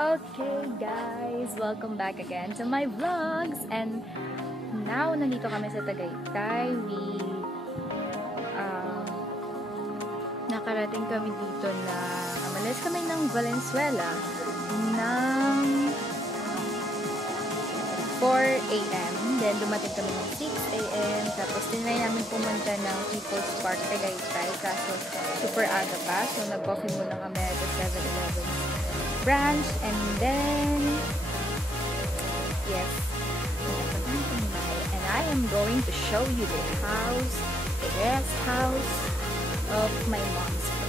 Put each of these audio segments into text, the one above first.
Okay guys, welcome back again to my vlogs. And now, nandito kami sa Tagaytay. Nakarating kami dito na umalis kami ng Valenzuela ng 4 AM. Then dumating kami ng 6 AM. Tapos tinry namin pumunta ng People's Park Tagaytay. Kaso super aga pa. So nag-coffee muna kami at 7-Eleven branch. And then yes, and I am going to show you the house, the guest house of my mom's friend.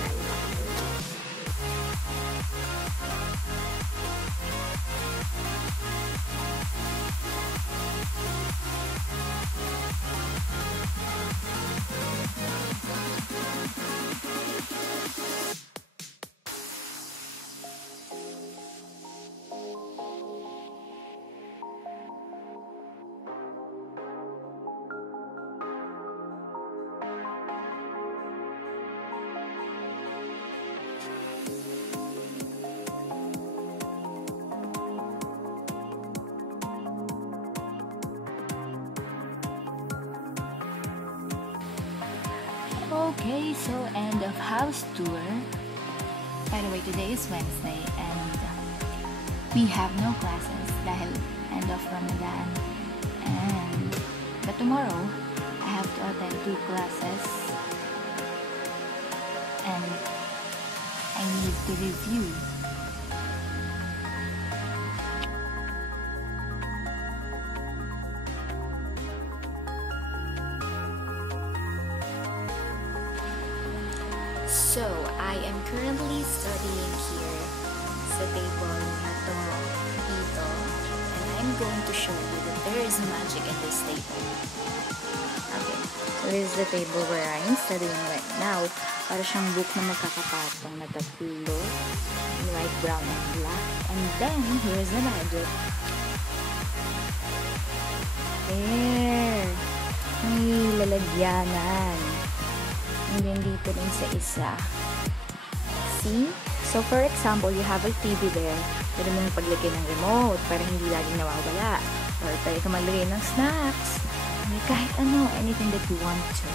Okay, so end of house tour. By the way, today is Wednesday and we have no classes dahil end of Ramadan. But tomorrow, I have to attend 2 classes and I need to review. So, I am currently studying here sa table na to dito, and I'm going to show you that there is magic in this table. Okay, so this is the table where I'm studying right now. Para siyang book na magkakapatong na tatlo, in white, brown, and black. And then, here's the magic. There! May lalagyanan. And then dito din sa isa. See? So, for example, you have a TV there. Pwede mong paglagay ng remote para hindi laging nawawala. Or pwede ka maglagay ng snacks. Or kahit ano, anything that you want to.